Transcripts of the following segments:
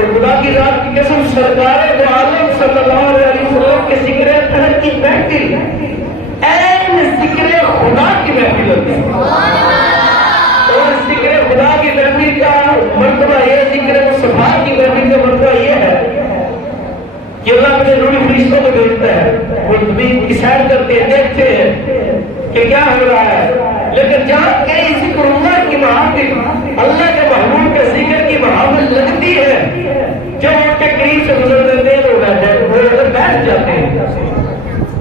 اور خدا کی ذات کی قسم سرکار دو عالم صلی اللہ علیہ وسلم کے ذکر اطہر کی محفل این ذکر خدا کی محفل ہوتی ہے. اور ذکر خدا کی محفل کا مرتبہ یہ, ذکر مصطفیٰ کی محفل کا مرتبہ یہ ہے کہ اللہ اپنے نوری فرشتوں کو بھیجتا ہے, وہ زمین کی سیر کرتے ہیں, دیکھتے ہیں کہ کیا ہو رہا ہے. لیکن جہاں کہیں ذکر اللہ کی محافل, اللہ کے محبوب کے ذکر کی محافل لگتی ہے, جب ان کے قریب سے گزرتے دیر ہو جاتے ہیں, وہ ادھر بیٹھ جاتے ہیں,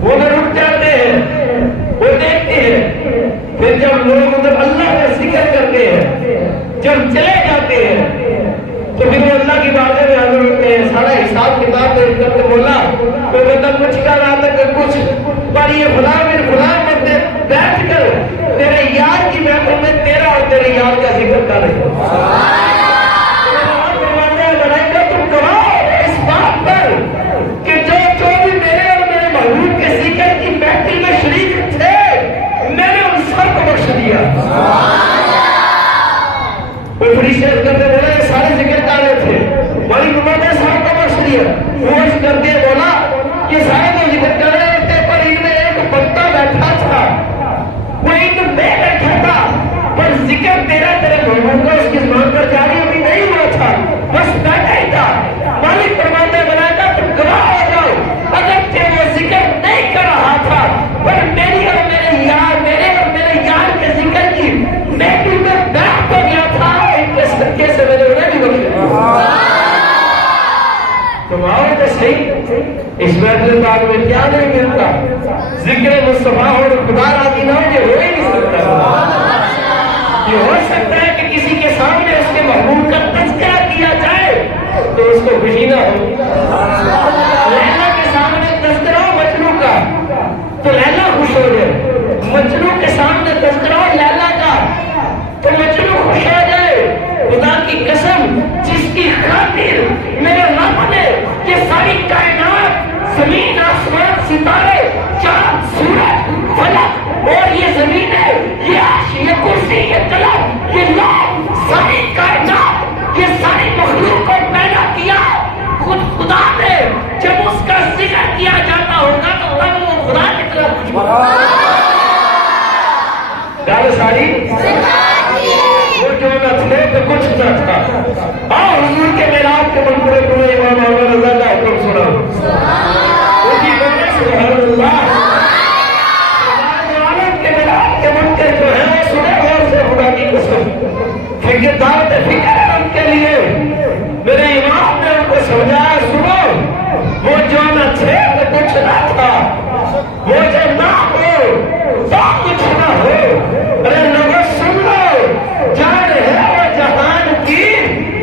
وہ ادھر اٹھ جاتے ہیں, وہ دیکھتے ہیں. پھر جب لوگ ادھر اللہ کا ذکر کرتے ہیں, جب چلے جاتے ہیں, تو پھر وہ اللہ کی باتیں میں حاضر ہوتے ہیں. سارا حساب کتاب پیش کرتے, بولا کوئی بندہ کچھ کا رہا تھا کہ کچھ, پر یہ فلاں پھر فلاں بندے بیٹھ کر تیرے یار کی محفل میں تیرا اور تیرے یار کا ذکر کر رہے ہیں. تم گواہ اس بات پر کہ جو بھی میرے اور میرے محبوب کے ذکر کی محفل میں شریک تھے, میں نے ان سب کو بخش دیا. وہ فرشتے کرتے بولا یہ سارے ذکر کر رہے تھے, بڑی محمد نے سب کو بخش دیا. وہ اس کر کے بولا یہ سارے تو ذکر کر رہے تھے, پر ان میں ایک بندہ بیٹھا تھا, وہ ان میں بیٹھا تھا, پر ذکر تیرا تیرے محبوب کا اس کی زبان پر جاری ابھی نہیں ہوا تھا, بس بیٹھا ہی تھا. مالک فرماتا بنایا تھا تم گواہ ہو جاؤ, اگر کہ وہ ذکر نہیں کر رہا تھا, پر میری اور میرے یار کے ذکر کی محفل میں بیٹھ ہو گیا تھا, ان کے صدقے سے میں نے انہیں بھی بخشا. تم آؤ تو صحیح, اس محفل پاک میں کیا نہیں ملتا, ذکر مصطفیٰ اور خدا راضی نہ ہو, یہ ہو ہی نہیں سکتا. یہ ہو سکتا ہے کہ کسی کے سامنے اس کے محبوب کا تذکرہ کیا جائے تو اس کو خوشی نہ ہو. لیلا کے سامنے تذکرہ ہو مجنوں کا تو لیلا خوش ہو جائے, مجنوں کے سامنے تذکرہ ہو لیلا کا تو مجنوں خوش ہو جائے. خدا کی قسم جس کی خاطر میرے رب نے یہ ساری کائنات, زمین آسمان ستارے چاند سورج فلک اور یہ زمین ہے, یہ عرش, یہ کرسی, یہ قلم, یہ لوح, ساری کائنات, یہ ساری مخلوق کو پیدا کیا خود خدا نے. جب اس کا ذکر کیا جاتا ہوگا تو تب وہ خدا کی طرف کچھ ہوگا. گال ساری وہ جو نہ تھے تو کچھ نہ تھا. اور حضور کے میلاد کے منقرے پورے امام احمد رضا کا حکم سنا, ان کی بولے سبحان اللہ. عالم کے میلاد کے منقرے جو ہے وہ سنے غور سے, خدا کی قسم فکر دعوت فکر ہے ان کے لیے. میرے امام نے ان کو سمجھایا, سنو وہ جو نہ تھے تو کچھ نہ تھا, وہ جو نہ ہو تو کچھ نہ ہو. ارے لوگوں سن لو, جان ہے وہ جہان کی,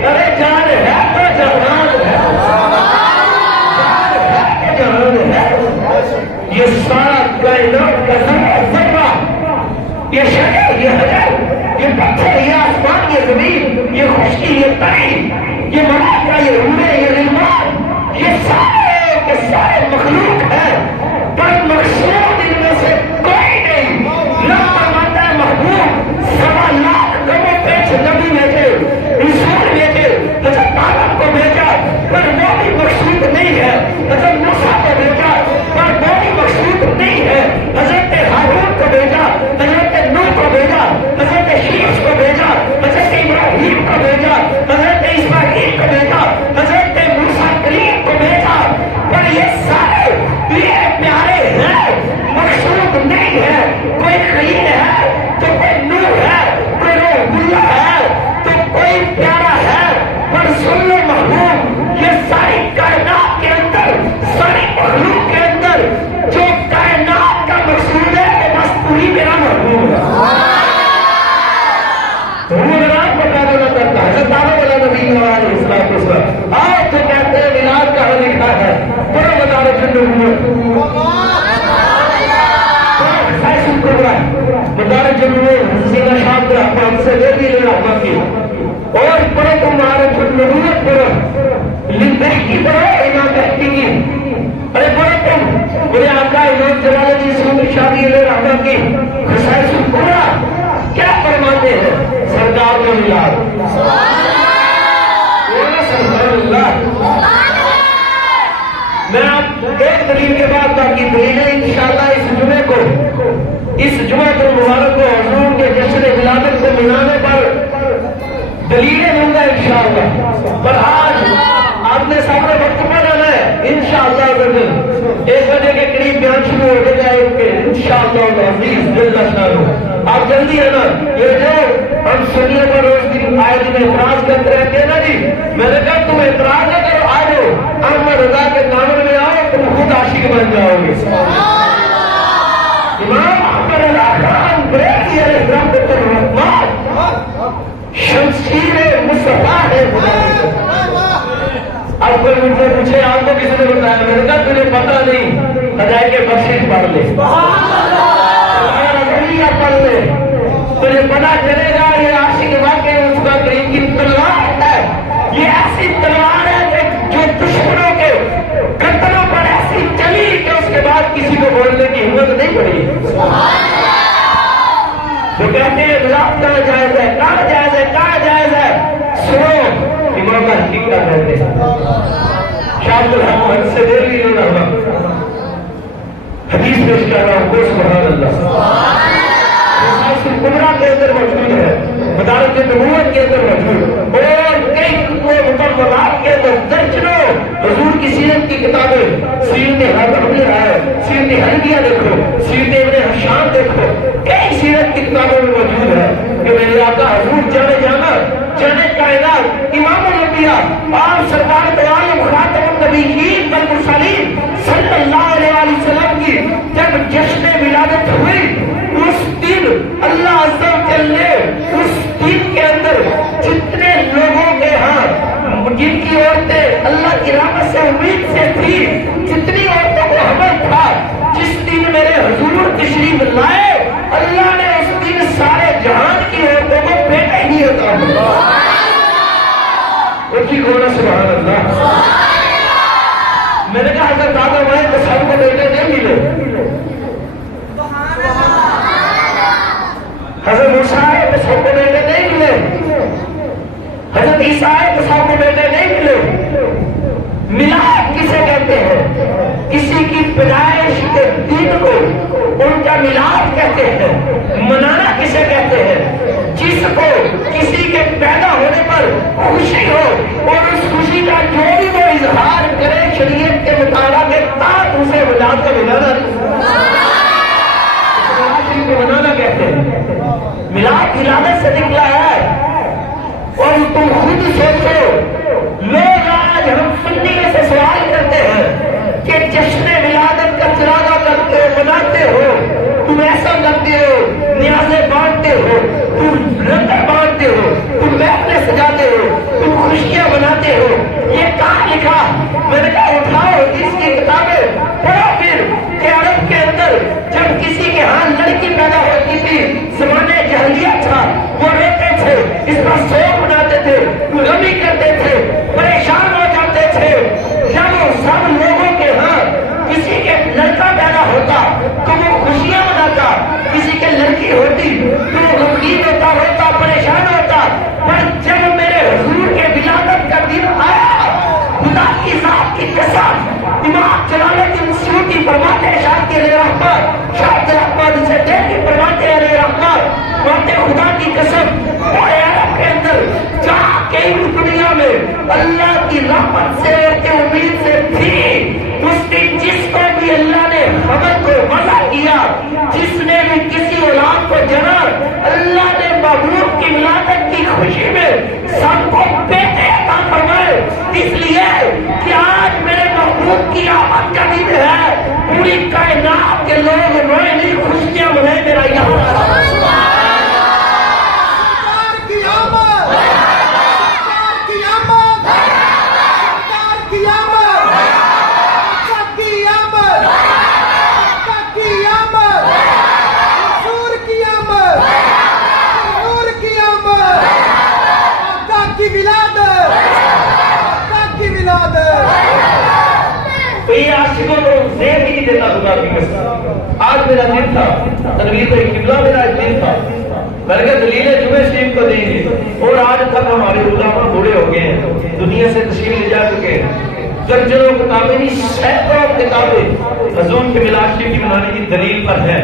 ارے جان ہے تو جہان ہے, جان ہے تو جہان ہے. یہ سارا کائنات کا ذرہ, یہ شجر, یہ حجر, یہ پتھر, یہ آسمان, یہ زمین, یہ خشکی, یہ تری, یہ ملائکہ, یہ روحیں, یہ غلمان, یہ سارے کے سارے مخلوق ہیں, پر مقصود ان میں سے کوئی نہیں. رب فرماتا ہے محبوب 1.25 لاکھ کموں پیچھ نبی بھیجے, رسول بھیجے, حضرت آدم کو بھیجا, پر وہ بھی مقصود نہیں ہے. حضرت موسیٰ کو بھیجا, پر وہ بھی مقصود نہیں ہے. حضرت ہارون کو بھیجا, حضرت نوح کو بھیجا, حضرت شیش کو بھیجا, حضرت ابراہیم کو بھیجا, حضرت اسماعیل کو بھیجا, حضرت موسیٰ کلیم کو بھیجا, پر یہ سارے یہ پیارے ہیں, مقصود نہیں ہے. کوئی خلیل ہے تو کوئی نوح ہے, کوئی روح اللہ ہے تو کوئی پیارا ہے. پر سن لو محبوب, یہ ساری کائنات کے اندر, ساری مخلوق کے اندر جو کائنات کا مقصود ہے وہ بس پوری میرا محبوب ہے. حضرت آدم علیہ نبی علیہ السلام آج تو کہتے ہیں ملاد کہاں لکھا ہے, پورا مدارج النبوت, مدارج النبوت سیدھا شام کے احکام سے لے بھی لینا احکام کی, اور پڑھو تم مدارج النبوت پڑھو, بہتی پڑھو امام بہتی کی. ارے پڑھو تم میرے آقا امام جلال الدین سیوطی شاہی علیہ رحمہ کی خصائص الکبریٰ کیا فرماتے ہیں. سرکار کا ملاد, سبحان اللہ, دلیل کے بعد باقی دلیلیں انشاءاللہ اس جمعے کو، اس جمعہ المبارک کو حضور کے جشن ولادت کو منانے پر دلیلیں دوں گا انشاءاللہ۔ پر آج آپ نے سامنے وقت پر آنا ہے انشاءاللہ 1 بجے کے قریب بیان شروع ہو جائے گا انشاءاللہ العزیز جل شانہ۔ آپ جلدی ہے نا، یہ جو ہم سنیوں پر روز دن آئے دن اعتراض کرتے رہتے ہیں نا جی، میں نے کہا تم اعتراض نہ کرو، آ جاؤ احمد رضا کے دامن میں آؤ، تم خود عاشق بن جاؤ گے۔ امام احمد رضا خان بریلوی علیہ الرحمن شمشیر مصطفیٰ ہے۔ اب کوئی مجھ سے پوچھے آپ کو کسی نے بتایا، میں نے کہا تجھے پتا نہیں، خدائے کے بخشش پڑھ لے، پڑھ لے، تجھے پتا چلے گا یہ عاشق واقعی اس کا کریم کی تلوار ہے۔ یہ ایسی تلوار ہے جو دشمنوں کے گردنوں پر ایسی چلی کہ اس کے بعد کسی کو بولنے کی ہمت نہیں پڑی۔ جو کہتے ہیں غلام کہاں جائز ہے، کہاں جائز ہے، کہاں جائز ہے، سنو امام حقیقت کہتے ہیں شاہد الحق حد سے دیر بھی نہیں رہا، حدیث پیش کر رہا ہوں، سبحان اللہ قدرہ کے اندر موجود ہے، مدارج نبوت کے اندر موجود، اور کئی مطالعات کے اندر درجنوں حضور کی سیرت کی کتابیں، سیرت حضرت ہے، سیرت حلبیہ دیکھو، سیرت ابن حشام دیکھو، کئی سیرت کی کتابوں میں موجود ہے کہ میرے آقا حضور جانے جانا جانے کائنات امام الانبیاء آپ سرکار دو عالم خاتم النبیین والمرسلین صلی اللہ علیہ وسلم کی جب جشن ولادت ہوئی، اس دن اللہ عز و جل نے اس دن کے اندر جتنے لوگوں کے ہاں جن کی عورتیں اللہ کی رحمت سے امید سے تھی، جتنی عورتوں کو حمل تھا، جس دن میرے حضور تشریف لائے، اللہ نے اس دن سارے جہان کی عورتوں کو بیٹے ہی عطا فرمایا۔ اٹھی کھونا سبحان اللہ۔ میں نے کہا اگر دادا مائیں تو سب کو بیٹے نہیں ملے، حضرت موسیٰ آئے تو سب کو بیٹے نہیں ملے، حضرت عیسیٰ آئے تو سب کو بیٹے نہیں ملے۔ میلاد کسے کہتے ہیں؟ کسی کی پیدائش کے دن کو ان کا میلاد کہتے ہیں۔ منانا کسے کہتے ہیں؟ جس کو کسی کے پیدا ہونے پر خوشی ہو اور اس خوشی کا جو بھی وہ اظہار کرے شریعت کے مطالعہ کے تحت اسے میلاد کا منانا کہتے ہیں۔ میلاد ولادت سے نکلا ہے، اور تم خود سوچو، لوگ آج ہم سننے سے سوال کرتے ہیں کہ جشن ولادت کا چراغا کرتے ہو، مناتے ہو، تم ایسا کرتے ہو، نیازیں بانٹتے ہو، تم لنگر بانٹتے ہو، تم محفلیں سجاتے ہو، تم خوشیاں مناتے ہو، یہ کہاں لکھا؟ میں نے کہا اٹھاؤ اس کی کتابیں پڑھو پھر کہ عرب کے اندر جب کسی کے ہاں لڑکی پیدا ہوتی تھی، زمانے جہلیہ تھا، وہ روتے تھے، اس پر سوگ مناتے تھے، غمی کرتے تھے، پریشان ہو جاتے تھے۔ جب سب لوگوں کے ہاں کسی کے لڑکا پیدا ہوتا تو وہ خوشیاں مناتا، کسی کے لڑکی ہوتی تو وہ غمگین ہوتا، روتا، پریشان ہوتا۔ پر جب میرے حضور کے ولادت کا دن آیا، خدا کی ذات کی قسم، امام جلال الدین سیوطی فرماتے ہیں، شاہ کے علیہ رحمت، شاہ رحمت سے دہلی فرماتے ہیں علیہ رحمت، فرماتے خدا کی قسم اور عرب کے اندر جہاں کئی دنیا میں اللہ کی رحمت سے امید سے تھی، اس دن جس کو بھی اللہ نے حمل کو وضع کیا، جس نے بھی کسی اولاد کو جنا، اللہ نے محبوب کی ولادت کی خوشی میں سب کو بیٹے عطا فرمائے، اس لیے کہ آج میرے محبوب کی آمد کا دن ہے، پوری کائنات کے لوگ روئے نہیں، خوشیاں منائے میرا یہاں یہ عاشقوں کو زیب ہی نہیں دیتا خدا کی قسم۔ آج میرا دن تھا، تنویر قبلہ میرا دن تھا، میں نے کہا دلیل جمعہ شریف کو دیں گے، اور آج تک ہمارے علماء بوڑھے ہو گئے ہیں، دنیا سے تشریف لے جا چکے ہیں، درجنوں کتابیں نہیں، سینکڑوں کتابیں حضور کے میلاد شریف کی منانے کی دلیل پر ہے،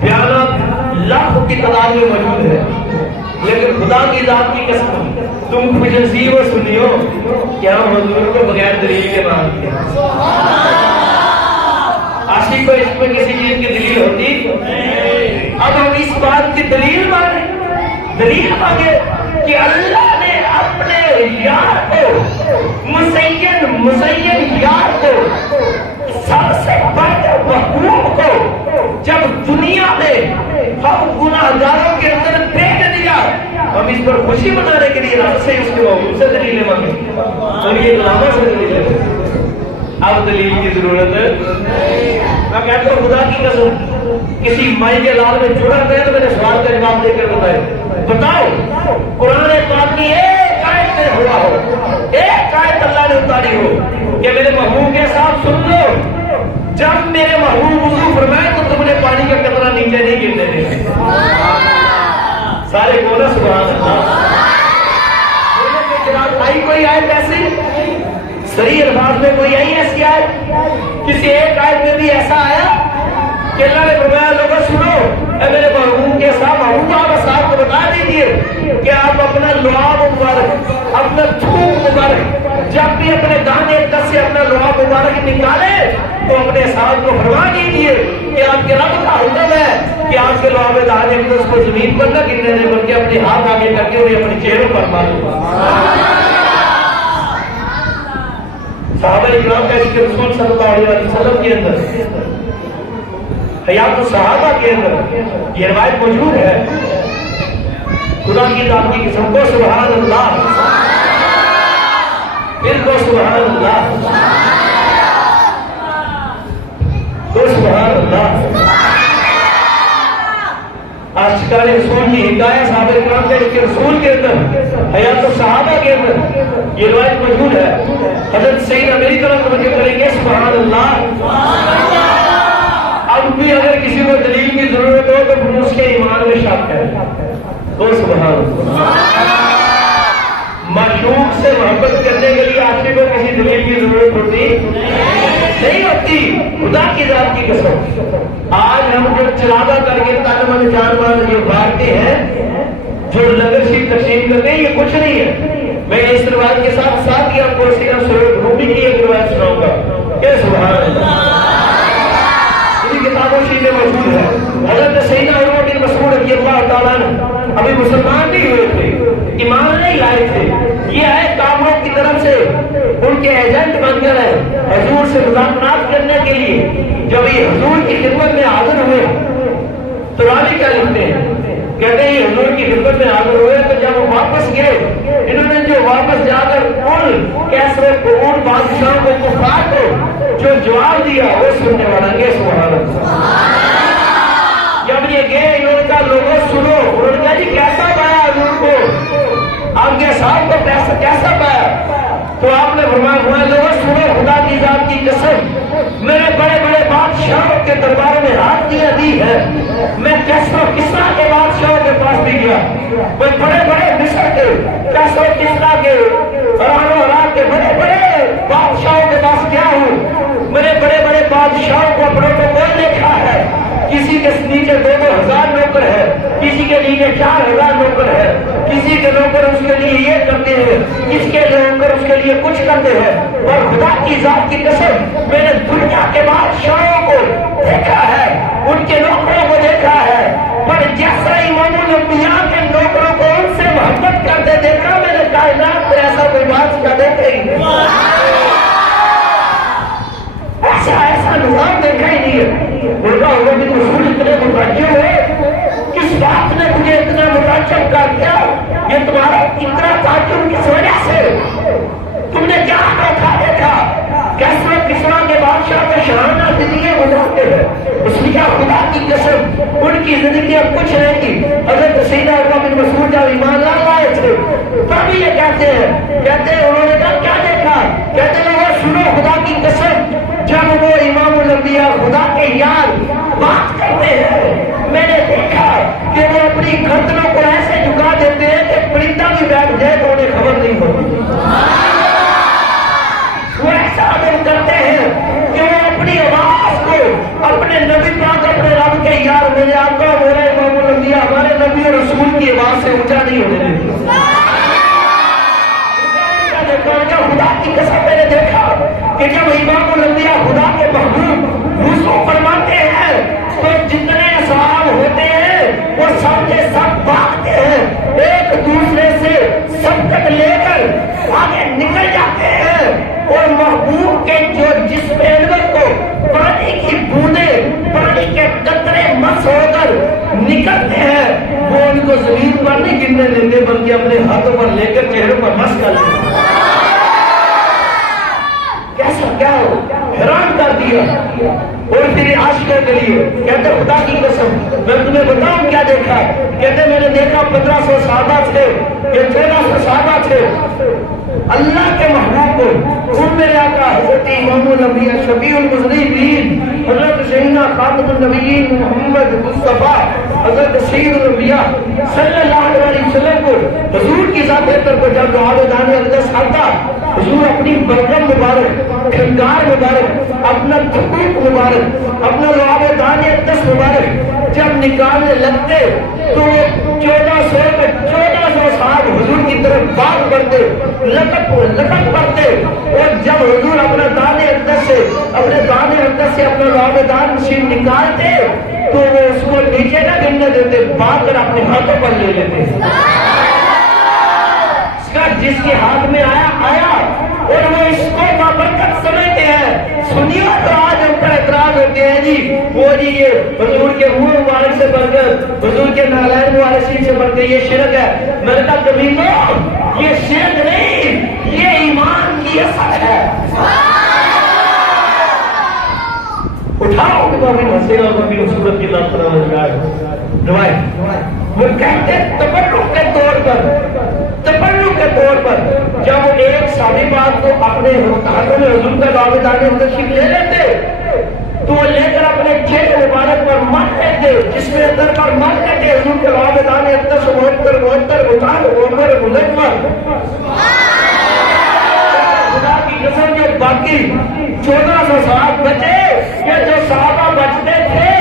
بیانات لاکھوں کی تعداد میں موجود ہے، لیکن خدا کی ذات کی قسم تم کچھ نصیب و سنیو کہ ہم حضور کو بغیر دلیل کے مانتے ہیں۔ عاشق کو اس میں کسی چیز کی دلیل ہوتی؟ اب ہم اس بات کی دلیل مانگے کہ اللہ نے اپنے یار کو مزین یار کو سب سے بڑے محبوب کو جب دنیا میں ہم گناہگاروں کے اندر بھیج دیا، ہم اس پر خوشی منانے کے لیے رب سے اس کے محبوب سے دلیلیں مانگے اور یہ علامہ سے دلیلیں۔ اب دلیل کی ضرورت ہے؟ میں کہتا ہوں خدا کی قسم کسی مائی کے لال میں جڑا گیا تو میرے سوال کا جواب دے کر بتاؤ قرآن پاک کی ایک آیت میں ہوا ہو، ایک آیت اللہ نے اتاری ہو کہ میرے محبوب کے ساتھ سن لو جب میرے محبوب وضو فرمائے تو تم نے پانی کا قطرہ نیچے نہیں گرنے دیں۔ سارے بولو سبحان اللہ۔ آئی کوئی آیت ایسی صحیح الفاظ میں کوئی آئی ایسی آیت؟ کسی ایک آیت میں بھی ایسا آیا کہ اللہ نے فرمایا لوگوں سنو اے میرے محبوب کے ساتھ محبوب آپ صاحب کو بتا دیجیے کہ آپ اپنا لعاب مبارک، اپنا تھوک مبارک جب بھی اپنے دانے تک سے اپنا لعاب مبارک نکالے تو اپنے ساتھ کو فرما دیجیے کہ آپ کے رب کا حکم ہے کہ آپ کے لعاب دانے میں اس کو زمین پر نہ گرنے دیں بلکہ اپنے ہاتھ آگے کر کے انہیں اپنے چہروں پر مارو۔ صحابہ اکرام کا عشق رسول صلی اللہ علیہ وسلم کے اندر حیات الصحابہ کے اندر یہ روایت موجود ہے۔ خدا کی ذات کی قسم کو سبحان اللہ، پھر کو سبحان اللہ، کو سبحان اللہ۔ عاشقان رسول کی حکایت صحابہ اکرام کے عشق رسول کے اندر حیات الصحابہ کے اندر یہ روایت موجود ہے۔ حضرت سیدنا میری طرف توجہ کریں گے سبحان اللہ۔ اب بھی اگر کسی کو دلیل کی ضرورت ہو تو پھر اس کے ایمان میں شک ہے۔ تو سبحان اللہ۔ معشوق سے محبت کرنے کے لیے عاشق کو کسی دلیل کی ضرورت ہوتی نہیں ہوتی۔ خدا کی ذات کی قسم آج ہم جو چراغا کر کے تن من جان مان یہ بانٹتے ہیں، جو لنگر شریف تقسیم کرتے ہیں، یہ کچھ نہیں ہے۔ میں اس روایت کے ساتھ ساتھ ہی آپ کو سیرت سورۃ رومی کی ایک روایت سناؤں گا کہ سبحان اللہ۔ کتابوں شریف میں موجود ہے حضرت سیدنا عمر بن مسعود رضی اللہ تعالیٰ عنہ ابھی مسلمان نہیں ہوئے تھے، ایمان نہیں لائے تھے، یہ آئے کافروں کی طرف سے ان کے ایجنٹ بن کر ہے حضور سے مذاکرات کرنے کے لیے۔ جب یہ حضور کی خدمت میں حاضر ہوئے تو راوی کیا لکھتے ہیں، کہتے ہیں یہ حضور کی خدمت میں حاضر ہوئے تو جب وہ واپس گئے انہوں نے جو واپس جا کر ان کیسرے قرون بادشاہوں کو کفار کو جو جواب دیا وہ سننے والا گے سبحان اللہ۔ جب یہ گئے انہوں نے کہا لوگوں سنو، انہوں نے کہا جی کیسا پایا حضور کو، آپ کے صاحب کو کیسا پایا؟ تو آپ نے فرمایا لوگوں سنو خدا کی ذات کی قسم میرے بڑے بڑے بادشاہوں کے درباروں میں ہاتھ دیا دی ہے، میں کسرا کے بادشاہوں کے پاس بھی گیا، وہ بڑے بڑے مصر کے کسرا کے کے بڑے بڑے بادشاہوں کے پاس گیا ہوں، میرے بڑے بڑے بادشاہوں کو پروٹوکول دیکھا ہے، کسی کے نیچے 2,000 نوکر ہے، کسی کے نیچے 4,000 نوکر ہے، کسی کے نوکر اس کے لیے یہ کرتے ہیں، کس کے نوکر اس کے لیے کچھ کرتے ہیں، اور خدا کی ذات کی قسم میں نے دنیا کے بادشاہوں کو دیکھا ہے، ان کے نوکروں کو دیکھا ہے، پر جیسا امام الانبیاء کے نوکروں کو ان سے محبت کرتے دیکھا میں نے کائنات میں ایسا کوئی بادشاہ دیکھا ہی نہیں، ایسا نظام دیکھا ہی نہیں ہے۔ بولتا ہوگا کہ رسول اتنے متوجہ ہوئے، کس بات نے تجھے اتنا متوجہ کر دیا؟ یہ تمہارا اتنا تعجب کس وجہ سے؟ تم نے کیا انوکھا دیکھا؟ کسرا کے بادشاہ کے شاہانہ زندگیاں گزارتے ہیں، اس لیے خدا کی قسم ان کی زندگی اب کچھ نہیں کی۔ حضرت سیدنا عمر بن مسعود جب ایمان لائے تھے تب یہ کہتے ہیں انہوں نے کہا کیا دیکھا؟ کہتے ہیں وہ سنو خدا کی قسم جب وہ امام الانبیاء خدا کے یار بات کرتے ہیں میں نے دیکھا کہ وہ اپنی گردنوں کو ایسے جھکا دیتے ہیں کہ پرندہ بھی بیٹھ جائے تو انہیں خبر نہیں ہوتی، وہ ایسا اپنے نبی پاک اپنے رب کے یار میرے آقا میرا امام الانبیاء ہمارے نبی اور رسول کی آواز سے اونچا نہیں ہونے دیتے. خدا کی قسم میں نے دیکھا کہ جب امام الانبیاء خدا کے محبوب وضو فرماتے ہیں تو جتنے اصحاب ہوتے ہیں وہ سب کے سب بھاگتے ہیں, ایک دوسرے سے سبقت لے کر آگے نکل جاتے ہیں, اور محبوب کے جو جسم انور کو پانی کی بوندیں پانی کے قطرے مس ہو کر نکلتے ہیں وہ ان کو زمین پر نہیں گرنے دیتے بلکہ اپنے ہاتھوں پر لے کر چہروں پر مس کر لیتے ہیں. کیسا کیا ہو حیران کر دیا. اور پھر عاشقوں کے لیے کہتے خدا کی قسم میں تمہیں بتاؤں کیا دیکھا. کہتے میں نے دیکھا 1500 صحابہ تھے یا 1400 صحابہ تھے اللہ کے محبوب کو ان میرے آقا حضرت امام الانبیاء شفیع المذنبین حضرت سیدنا خاتم النبیین محمد مصطفیٰ حضرت سید الانبیاء صلی اللہ علیہ وسلم کو حضور کی ذات بہتر کو جب دعا دانے اقدس آتا حضور اپنی برگم مبارک کھنگار مبارک اپنا تھکوک مبارک اپنا لعاب دانے اقدس مبارک جب نکالنے لگتے تو 1400 صاحب حضور کی طرف بات کرتے لکٹ پڑتے, اور جب حضور اپنا دانے اقدس سے اپنا لعاب دان مشین نکالتے تو وہ اس کو نیچے نہ گرنے دیتے, باندھ کر اپنے ہاتھوں پر لے لیتے. جس کے ہاتھ میں آیا اور وہ اس کو بابرکت سمجھتے ہیں. سنیے تو آج ہم پر اعتراض ہوتے ہیں جی وہ جی یہ حضور کے منہ مبارک سے بڑھ کر حضور کے نالائن مبارک سے بڑھ کر یہ شرک ہے. میں نے کہا کبھی تو یہ شرک نہیں یہ ایمان کی اثر ہے. اٹھاؤ کہ ابھی ہنسے گا کبھی صورت کی لات روایت وہ کہتے تبرک کے طور پر جب ایک صحابی پاک کو اپنے ہاتھوں میں حضور کا لعاب دانے تشریف لے لیتے تو وہ لے کر اپنے چہرے مبارک پر مت لیتے جس میں اندر پر مت لیتے حضور کے لعاب دانے اقدس معطر مطہر منور. خدا کی قسم جو باقی 1400 صحابہ بچے یا جو صحابہ بچتے تھے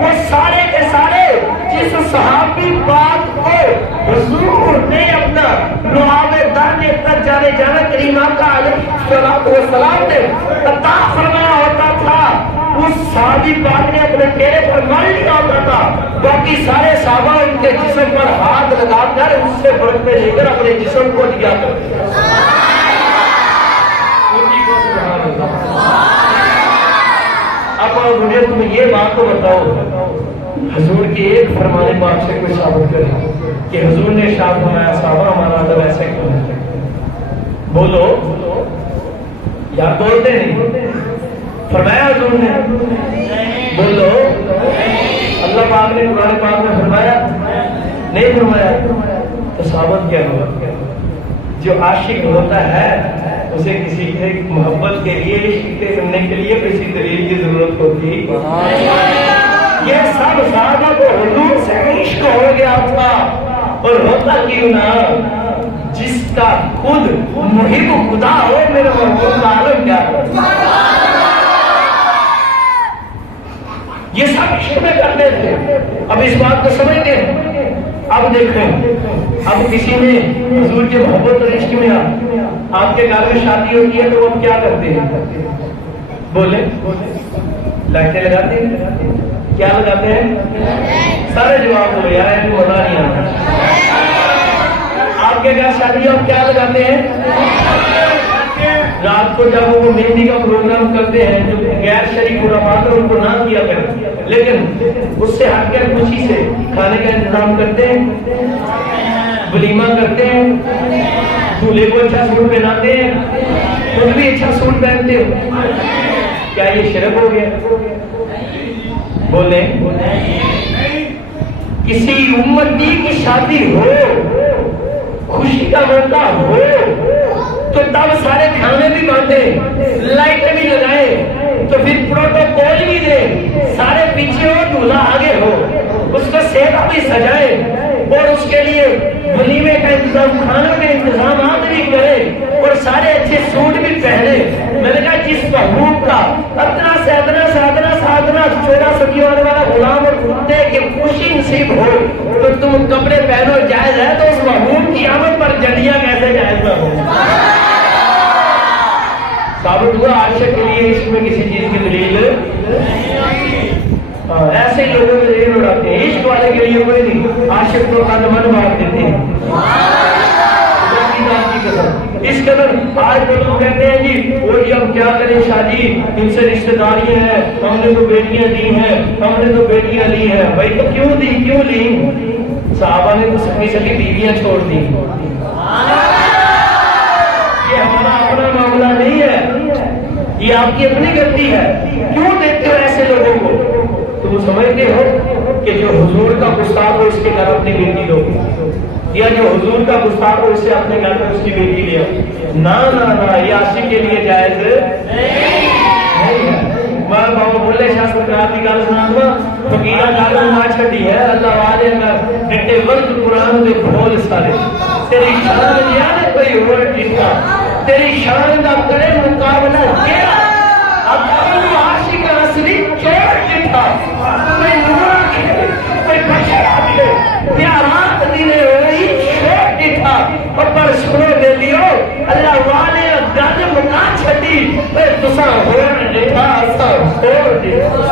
وہ سارے کے سارے جس صحابی پاک کو حضور نے اپنا لعاب دانے تک جانا کریم آقا علیہ السلام نے عطا فرمایا ہوتا تھا اس صحابی پاک نے اپنے چہرے پر مل لیا ہوتا تھا. باقی سارے صحابہ ان کے جسم پر ہاتھ لگا کر اس سے برف میں لے کر اپنے جسم کو دیا کرتے. اب مجھے تم یہ بات تو بتاؤ حضور کی ایک فرمانے پاک سے کوئی ثابت کرے کہ حضور نے ارشاد فرمایا صحابہ ہمارا ادب ایسا کیوں ہے. بولو یار بولتے نہیں. فرمایا حضور نے بولو اللہ پاک نے قرآن پاک میں فرمایا نہیں فرمایا تو ثابت کیا ہوا. جو عاشق ہوتا ہے اسے کسی کے محبت کے لیے عشق کرنے کے لیے کسی دلیل کی ضرورت ہوتی. یہ سب صحابہ کو حضور سے عشق ہو گیا تھا اور ہوتا کیوں نہ جس کا خود محب خدا ہو میرے محبوب کا عالم کیا یہ سب عشق میں کرتے تھے. اب اس بات کو سمجھتے ہیں. اب دیکھیں اب کسی نے حضور کے محبت اور عشق میں آپ کے گھر میں شادی ہوتی ہے تو وہ کیا کرتے ہیں بولے لائٹیں لگاتے ہیں. کیا لگاتے ہیں سارے جواب دو یار ان کو بتا نہیں آتا. آپ کے گھر شادی ہو کیا لگاتے ہیں رات کو جب وہ مہندی کا پروگرام کرتے ہیں جو غیر شرعی خرافات ان کو نہ کیا کریں لیکن اس سے ہٹ کر خوشی سے کھانے کا انتظام کرتے ہیں ولیمہ کرتے ہیں دولہے کو اچھا سوٹ پہناتے ہیں خود بھی اچھا سوٹ پہنتے ہیں. کیا یہ شرک ہو گیا؟ بولے کسی امتی کی شادی ہو خوشی کا موقع ہو تو تب سارے کھانے بھی باندھیں لائٹیں بھی لگائیں تو پھر پروٹوکول بھی دیں سارے پیچھے ہو دولہا آگے ہو اس کو سیوا بھی سجائیں اور اس کے لیے ولیمے کا انتظام کھانے کا انتظامات بھی کریں اور سارے اچھے سوٹ بھی پہنے. میں نے کہا جس محبوب کا ادنا سے ادنا سے ادنا سے ادنا 14 صدیوں والا غلام اور کتے کی خوشی نصیب ہو تو تم کپڑے پہنو جائز ہے، تو اس محبوب کی آمد پر جھنڈیاں کیسے جائز نہ ہو؟ ثابت ہوا عاشق کے لیے عشق میں کسی چیز کی دلیل ایسے ہی لوگوں میں ذہن اڑاتے ہیں، عشق والے کے لیے کوئی نہیں، عاشق تو قدمن مار دیتے ہیں۔ اس قدر آج تو لوگ کہتے ہیں جی وہ جی ہم کیا کریں شادی، ان سے رشتہ داریاں ہیں، ہم نے تو بیٹیاں دی ہیں، ہم نے تو بیٹیاں لی ہیں۔ بھائی تو کیوں دی، کیوں لی؟ صحابہ نے تو سکی سکی بیویاں چھوڑ دی۔ یہ ہمارا اپنا معاملہ نہیں ہے، یہ آپ کی اپنی غلطی ہے۔ کیوں دیتے ہو ایسے لوگوں کو؟ تم سمجھتے ہو کہ جو حضور کا گستاخ ہو اس کے گھر اپنی بیٹی دو، یا جو حضور کا گستاخ ہو اس سے اپنے گھر میں اس کی بیٹی لے آؤ؟ نہ نہ نہ، یہ عاشق کے لیے جائز نہیں ہے۔ ماں بابا بولے شاہ سرکار کی گل سنا دو، فقیرہ گل نہ چھڈی ہے، اللہ والے کا ڈٹے وقت قرآن دے بھول سارے تیری شان یاد کوئی اور ٹھیکا، تیری شان دا کرے مقابلہ کیا، اب تو عاشق اصلی چور ٹھیکا، کوئی نور کھے کوئی بشر آگے پیارات دینے ہوئی شور ٹھیکا، اور پر سنو دے لیو اللہ والے گل مکا چھٹی تسا ہور ٹھیکا اسا ہور ٹھیکا۔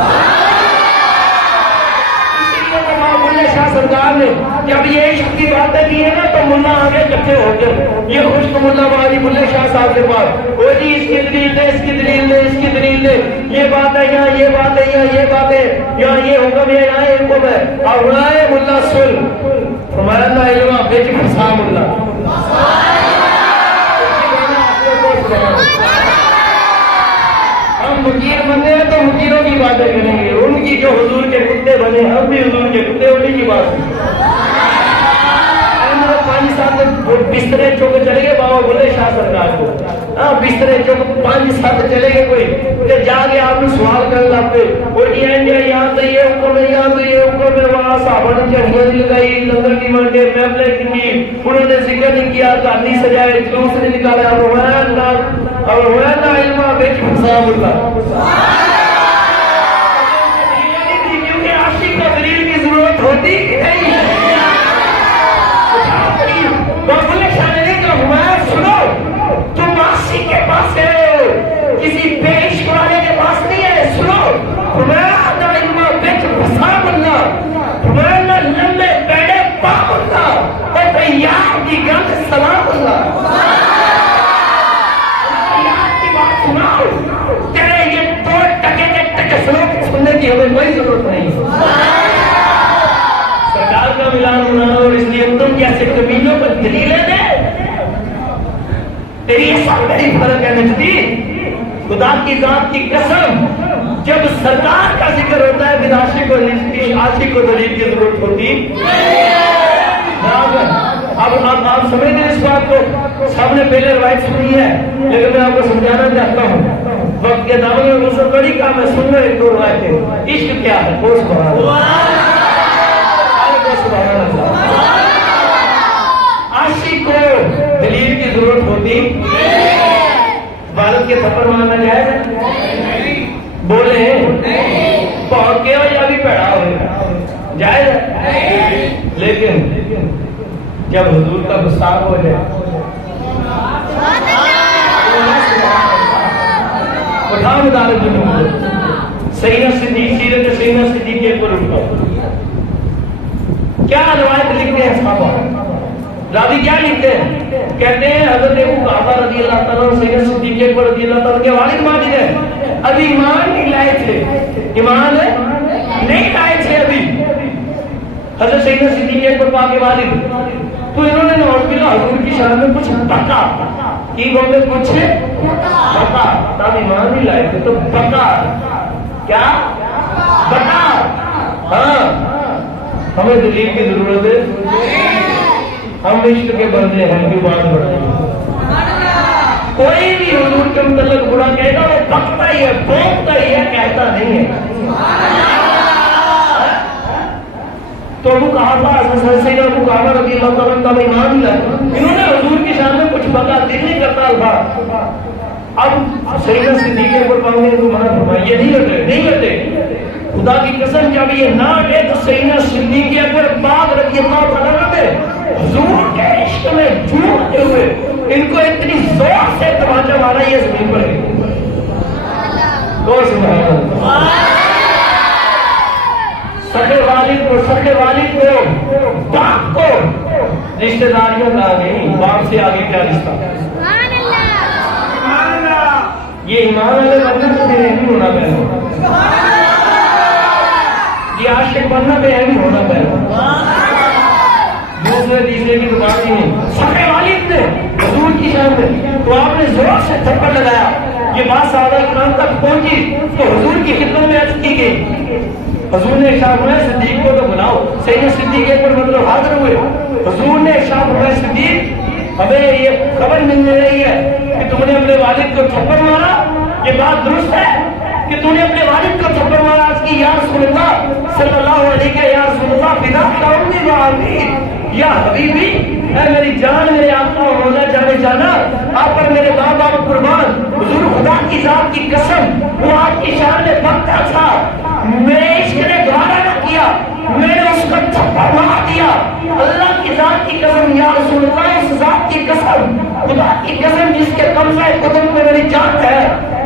شاہ سرکار نے جب یہ عشق کی باتیں کی ہے نا تو ملا آگے اکٹھے ہو گئے، یہ خشک ملا باری بلے شاہ صاحب کے پاس، وہ جی اس کی دلیل دے، اس کی دلیل دے، اس کی دلیل دے، یہ بات ہے یہاں، یہ بات ہے یہاں، یہ بات ہے یہاں، یہ حکم ہے یہاں، یہ حکم ہے۔ اور رائے ملا سن فرمایا نا علمہ بیچ پھنسا ملا، ہم مکیر بنے ہیں تو مکیروں کی باتیں کریں گے، ان کی جو حضور کے کتے بنے ہم بھی حضور کے کتے انہیں کی بات پانچ سات بسترے چوک چلے گئے بابا بولے شاہ سرکار کو، بسترے چوک 5-7 چلے گئے کوئی کہ جا کے آپ نے سوال کر لگ پہ وہ یہاں تو یہ حکم ہے، یہاں تو یہ حکم ہے، وہاں صحابہ نے جھنڈیاں لگائی، لنگر کی منڈے محفلیں کی، انہوں نے ذکر نہیں کیا، گاڑی سجائے، جلوس نہیں نکالا، اور ہوا نا علمہ بیچ پھنسا ملا، کیونکہ عاشق کا دلیل کی ضرورت ہوتی کہ نہیں؟ بابلے شاہ نے کہا ہمایاں سنو، تم عاشق کے پاس ہے، کسی بے عشق والے کے پاس نہیں ہے، سنو ہمایاں نا علمہ بیچ پھنسا ملا، ہمایاں نا لمبے پیڑے پا ملا، اور تیار کی گنگ سلام اللہ۔ تیرے یہ 2 ٹکے کے ٹکسلوں سننے کی ہمیں کوئی ضرورت نہیں، سرکار کا ملان منانا، اور اس لیے تم جیسے کمینوں پر دلیلیں دے، تیری یہ سب بڑی فرق ہے نجدی، خدا کی ذات کی قسم، جب سرکار کا ذکر ہوتا ہے پھر عاشق کو دلیل کی ضرورت ہوتی۔ اب آپ سمجھتے ہیں اس بات کو، سب نے پہلے روایت سنی ہے لیکن میں آپ کو سمجھانا چاہتا ہوں، وقت کے دامن میں مجھے بڑی کام ہے، سن لو 1-2 روایتیں۔ عشق کیا ہے؟ وہ سبحان اللہ، عاشق کو دلیل کی ضرورت ہوتی، بالغ کے تھپڑ مارنا جائز ہے؟ بولے بہت کے ہو یا بھی پیڑا ہو جائز ہے، لیکن جب حضور کا گستاخ ہو جائے اٹھاؤ مدارج سیدنا صدیق، سیرت سیدنا صدیق کے اوپر اٹھاؤ، کیا روایت لکھتے ہیں صحابہ، راوی کیا لکھتے ہیں؟ کہتے ہیں حضرت ابو قحافہ رضی اللہ تعالیٰ اور سیدنا صدیق اکبر رضی اللہ تعالیٰ کے والد ماجد ہیں، ابھی ایمان نہیں لائے تھے، ایمان نہیں لائے تھے ابھی، حضرت سیدنا صدیق اکبر پاک کے والد، تو انہوں نے نوٹ ملا حضور کی شان میں کچھ بتا کی وہ میں کچھ بتا، تب ایمان نہیں لائے تھے تو بتا، کیا بتا، ہاں ہمیں دلیل کی ضرورت ہے، ہم عشق کے بندے ہیں، کیوں بات بڑھتے ہیں؟ کوئی بھی حضور کے متعلق برا کہے گا وہ بکتا ہی ہے، بھونکتا ہی ہے، کہتا نہیں ہے۔ تو ابو قحافہ سیدنا ابو قحافہ رضی اللہ تعالیٰ کا ایمان لائے، انہوں نے حضور کی شان میں کچھ بتا، دل نہیں کرتا تھا۔ اب سیدنا صدیق اکبر پاک نے تو منع فرمایا یہ نہیں ہٹے خدا کی قسم جب یہ نہ ہٹے تو سیدنا صدیق اکبر پاک رضی اللہ تعالیٰ عنہ حضور کے عشق میں جھومتے ہوئے ان کو اتنی زور سے تماچا مارا یہ زمین پر گئی. سکے والد کو باپ کو رشتہ داریوں میں آگے باپ سے آگے کیا رشتہ. یہ ایمان والے بننا تو نہیں ہونا پہلے, یہ عاشق بننا پہ نہیں ہونا پہلے. دوسرے تیسرے کی تو بات ہی نہیں. سکے والد نے حضور کی شان میں تو آپ نے زور سے تھپڑ لگایا, یہ بات صحابہ کرام تک پہنچی تو حضور کی خدمت میں عرض کی گئی. حضور نے ارشاد فرمایا صدیق کو تو بناؤ. سیدنا صدیق ایک پر مطلب حاضر ہوئے. حضور نے ارشاد فرمایا صدیق ہمیں یہ خبر مل رہی ہے کہ تم نے اپنے والد کو تھپڑ مارا, یہ بات درست ہے کہ تم نے اپنے والد کو تھپڑ مارا. آج کی یا رسول اللہ صلی اللہ علیہ وسلم یا رسول اللہ فدا امي وابي یا حبیبی اے میری جان میرے آقا و مولا جانے جانا آپ پر میرے باپ باپ قربان. حضور خدا کی ذات کی قسم وہ آپ کی شان میں پکا تھا, میرے عشق نے گوارا نہ کیا, میں نے اس کو تھپڑ مار دیا. اللہ کی ذات کی قسم یا رسول اللہ اس ذات کی قسم خدا کی قسم جس کے قبضہ قدم میں میری جان ہے,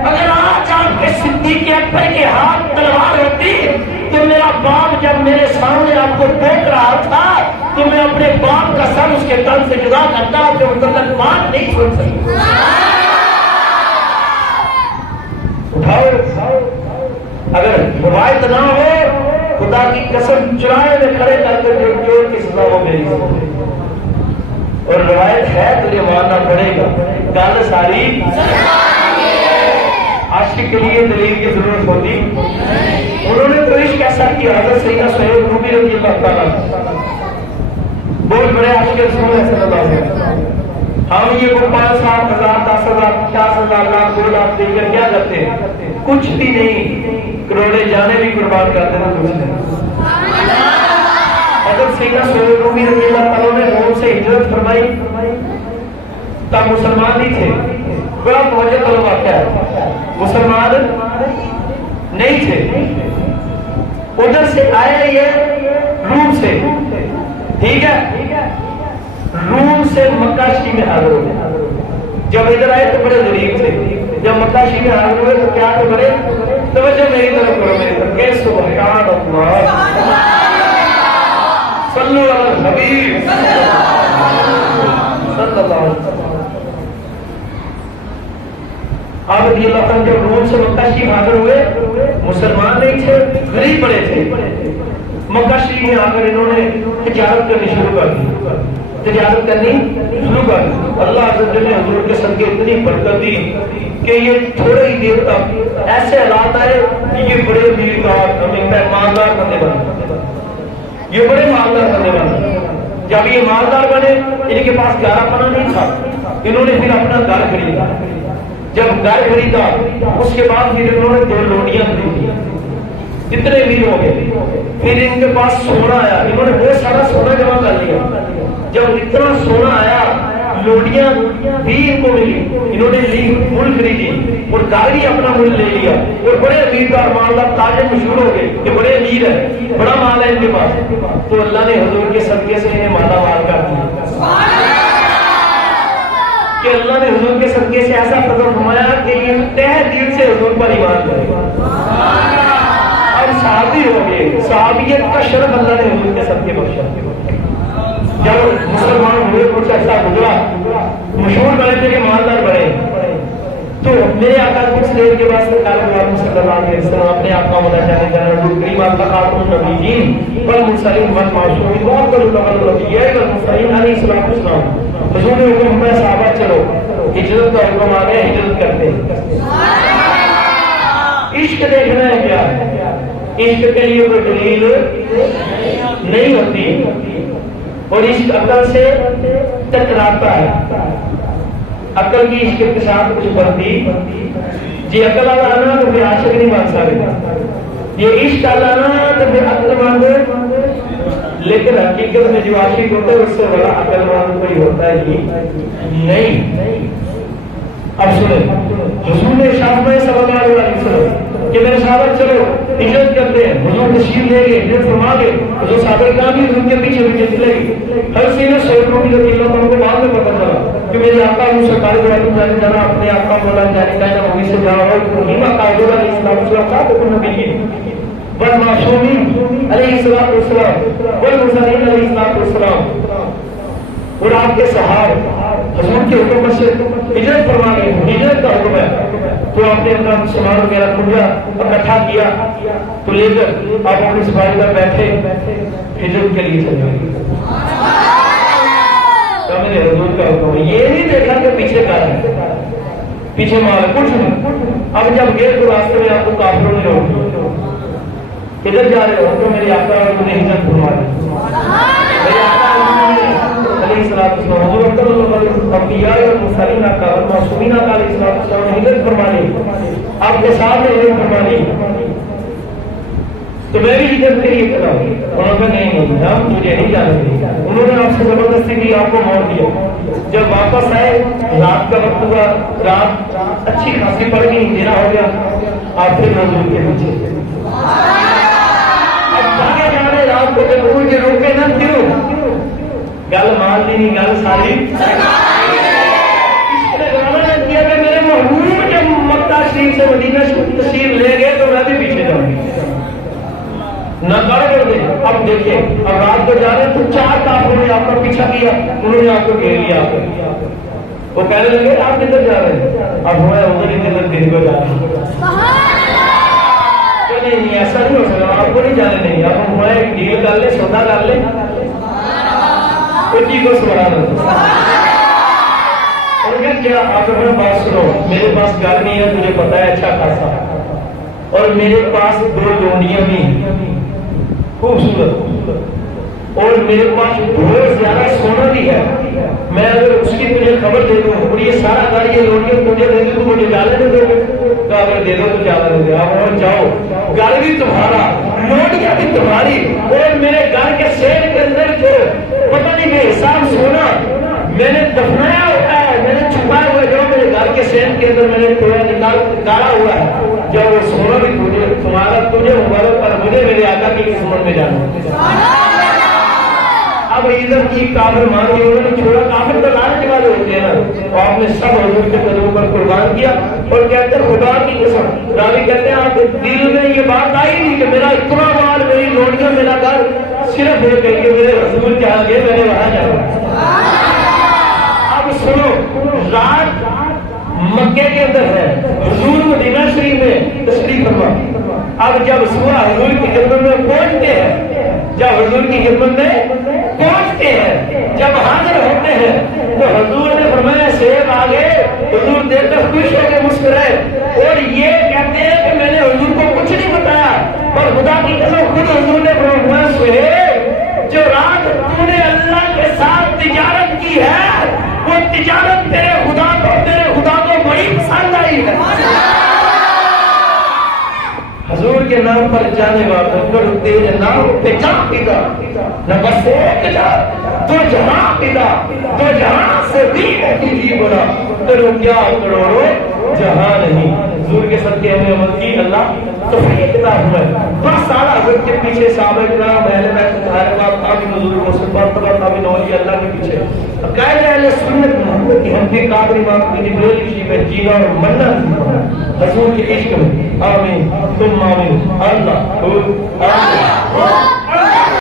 اگر آج آپ کے صدیق اکبر کے ہاتھ تلوار ہوتی تو میرا باپ جب میرے سامنے آپ کو دیکھ رہا تھا تو میں اپنے باپ کا سر اس کے تن سے جدا کرتا جو مطلب بات نہیں سن سکتا. اٹھاؤ اگر روایت نہ ہو خدا کی قسم چرائے میں کھڑے کر کے جوڑ کی سزا ہو میری, اور روایت ہے تو یہ ماننا پڑے گا. گال ساری عاشق کے لیے دلیل کی ضرورت ہوتی. انہوں نے تو عشق ایسا کیا. حضرت سیدنا سہیل رومی رضی اللہ تعالیٰ بہت بڑے عاشق رسول اللہ صلی اللہ علیہ وسلم. ہم یہ کو 5,000 10,000 50,000 لاکھ 2 لاکھ دے کر کیا کرتے ہیں, کچھ بھی نہیں, کروڑے جانے بھی قربان کرتے ہیں کچھ نہیں. حضرت سیدنا سہیل رومی رضی اللہ تعالیٰ نے روم سے ہجرت فرمائی تب مسلمان نہیں تھے. بڑا موجود واقعہ ہے, مسلمان نہیں تھے. ادھر سے آئے یہ روم سے, ٹھیک ہے, روم سے مکہ شریف میں حاضر ہوئے. جب ادھر آئے تو بڑے غریب تھے, جب مکہ شریف میں حاضر ہوئے تو کیا تو بڑے توجہ میری طرف کرو, میری طرف کہ سبحان اللہ صلو علی الحبیب صلی اللہ علیہ وسلم. آپ رضی اللہ عنہ جب روم سے مکہ شریف حاضر ہوئے, مسلمان نہیں تھے, غریب پڑے تھے. مکہ شریف میں آ کر انہوں نے تجارت کرنی شروع کر دی. اللہ عز و جل نے حضور کے صدقے اتنی برکت دی کہ یہ تھوڑے ہی دیر تک ایسے حالات آئے کہ یہ بڑے مالدار بندے بنے. یہ بڑے مالدار بندے بنے. جب یہ مالدار بنے ان کے پاس گھر اپنا نہیں تھا, انہوں نے پھر اپنا گھر خریدا. جب گھر خریدا اس کے بعد پھر انہوں نے 2 لوٹیاں خریدی, اتنے امیر ہو گئے. پھر ان کے پاس سونا آیا, انہوں نے بہت سارا سونا جمع کر لیا. جب اتنا سونا آیا لوٹیاں بھی ان کو ملی, انہوں نے مل خریدی اور گھر بھی اپنا مل لے لیا, اور بڑے امیر دار مالدار تاجر مشہور ہو گئے کہ بڑے امیر ہیں, بڑا مال ہے ان کے پاس. تو اللہ نے حضور کے صدقے سے انہیں مالا مال کر دیا کہ اللہ نے حضور کے صدقے سے ایسا فضل فرمایا کہ یہ تہ دل سے حضور پر ایمان کرے. اب صحابی ہو گئے, صحابیت کا شرف اللہ نے حضور کے صدقے بخشا. جب مسلمان ہوئے کچھ ایسا گزرا, مشہور بنے تھے کہ مالدار بنے, تو میرے آقا کچھ دیر کے بعد سرکار صلی اللہ علیہ وسلم اپنے آقا مولا جانے جانا کریم آقا خاتم النبیین والمرسلین والمعصومین وافضل الانبیاء والمرسلین علیہ السلام حضور نے حکم فرمایا صحابہ چلو ہجرت کا حکم آ گیا, ہجرت کرتے ہیں. عشق دیکھنا ہے کیا, عشق کے لیے کوئی دلیل نہیں ہوتی, اور عشق عقل سے ٹکراتا ہے. عقل کی عشق کے ساتھ کچھ بنتی جی, عقل والا آنا تو پھر عاشق نہیں مان سکتا, یہ عشق والا آنا تو پھر عقل مانگ. لیکن حقیقت میں جو عاشق ہوتا ہے اس سے بڑا عقل مند کوئی ہوتا ہی نہیں. اب سنیں حضور نے ارشاد فرمایا صلی اللہ علیہ وسلم کہ میرے صحابہ چلو ہجرت کرتے ہیں. حضور تشریف لے گئے, ہجرت فرما گئے. حضور صحابہ کرام بھی حضور کے پیچھے پیچھے چلے گئے. ہر سینہ سعید رضی اللہ عنہ کو بعد میں پتہ چلا کہ میرے آقا حضور سرکار دو عالم جانے جانا اپنے آقا مولا جانے کا نبی سے جا رہا ہوں. مہمہ قائد علیہ السلام کا تو نبی والمعصومین علیہ الصلوۃ والسلام والمرسلین علیہ الصلوۃ والسلام اور آپ کے صحابہ حضور کے حکم سے ہجرت فرما گئے. ہجرت کا حکم ہے تو آپ نے اپنا سامان وغیرہ کھولا اکٹھا کیا تو لے کر آپ اپنی سفاری پر بیٹھے ہجرت کے لیے چلے گئے. میرے حضور کا حکم ہے. یہ نہیں دیکھا کہ پیچھے کا ہے, پیچھے مال کچھ نہیں. اب جب گئے تو راستے میں آپ کو کافروں نے روک ادھر جا رہے ہو تو میرے آقا اور تمہیں ہجرت فرما دی. میرے آقا علیہ الصلوۃ والسلام حضور اکرم الانبیاء والمرسلین کا اور معصومین کا علیہ الصلوۃ والسلام نے ہجرت فرما لی, آپ کے سامنے ہجرت فرما لی. تو میں بھی ہجرت کے لیے چلا. انہوں نے نہیں ہم مجھے نہیں جانے. انہوں نے آپ سے زبردستی کی, آپ کو موڑ دیا. جب واپس آئے رات کا وقت ہوا, رات اچھی خاصی پڑ گئی, دینا ہو گیا. آپ پھر حضور کے پیچھے رات کو جب مجھے روکے نہ کیوں گل مان لی نہیں, گل ساری اس نے گانا کیا کہ میرے محبوب جب مکہ شریف سے مدینہ تشریف لے گئے تو میں بھی پیچھے جاؤں گی نہ کر دے. اب دیکھیں اب رات کو جا رہے تو 4 کافروں نے آپ کا پیچھا کیا, انہوں نے آپ کو گھیر لیا. وہ کہنے لگے آپ کدھر جا رہے ہیں؟ اب ہمیں ادھر ہی کدھر دن کو جا رہے ہیں. نہیں ایسا نہیں ہو سکتا, آپ کو نہیں جانے نہیں. اب ہمیں ڈیل کر لیں, سودا کر لیں, کچھ کو سوڑا دو. کیا آپ ہمیں بات سنو, میرے پاس گھر نہیں ہے تجھے پتا ہے اچھا خاصا, اور میرے پاس 2 لونڈیاں بھی خوبصورت, اور میرے پاس بہت زیادہ سونا بھی ہے. میں اگر اس کی تجھے خبر دے دوں اور یہ سارا گھر یہ لونڈیاں تجھے دے دوں تو مجھے جانے نہیں دے گے. تو اگر دے دو تو جانا نہیں دے. آپ جاؤ, گھر بھی تمہارا, لونڈیاں بھی تمہاری, اور میرے گھر کے سیل کے اندر جو پتہ نہیں بے حساب سونا میں نے دفنایا ہوا ہے, میں نے چھپایا ہوا ہے, جو میرے گھر کے سیل کے اندر میں نے تھوڑا نکالا ہوا ہے, جب وہ سونا بھی تجھے تمہارا تجھے ہوگا پر مجھے میرے آقا کی قسمت میں جانا. اب ادھر کی کافر مان کے انہوں نے چھوڑا. کافر تو لاننے والے ہوتے ہیں نا, اور آپ نے سب حضور کے قدموں پر قربان کیا. اور کہتے ہیں خدا کی قسم, راوی کہتے ہیں آپ کے دل میں یہ بات آئی نہیں کہ میرا اتنا مال, میری لونڈیاں, میرا گھر صرف یہ کہیں کہ میرے حضور کے آگے میں نے وہاں جانا. اب سنو, رات مکے کے اندر ہے, حضور مدینہ شریف میں تشریف فرما. اب جب صبح حضور کی خدمت میں پہنچتے ہیں, جب حضور کی خدمت میں پہنچتے ہیں, جب حاضر ہوتے ہیں تو حضور نے فرمایا سیب آ گئے. حضور دیکھ کر خوش ہو کے مسکرائے, اور یہ کہتے ہیں کہ میں نے حضور کو کچھ نہیں بتایا, پر خدا کی قسم خود حضور نے فرمایا سہیب جو رات تو نے اللہ کے ساتھ تجارت کی ہے وہ تجارت تیرے خدا کو بڑی پسند آئی ہے. حضور کے نام پر جانے والا پر تیرے نام پہ جان پیدا, نہ بس ایک جا تو جہاں پیدا, تو جہاں سے بھی نہیں بڑا, تو کیا کروڑو جہاں نہیں. حضور کے صدقے ہمیں عمل کی اللہ تو یہ کتاب ہے. 10 سال حضرت کے پیچھے صحابہ کرام اہل بیت طاہرین تابعین حضور مصطفیٰ تابعین اولیاء اللہ کے پیچھے قائد اہل سنت محمد کی ہم بھی قادر امام کی جبریل کی میں جینا اور مرنا حضور کے عشق میں. آمین ثم آمین. اللہ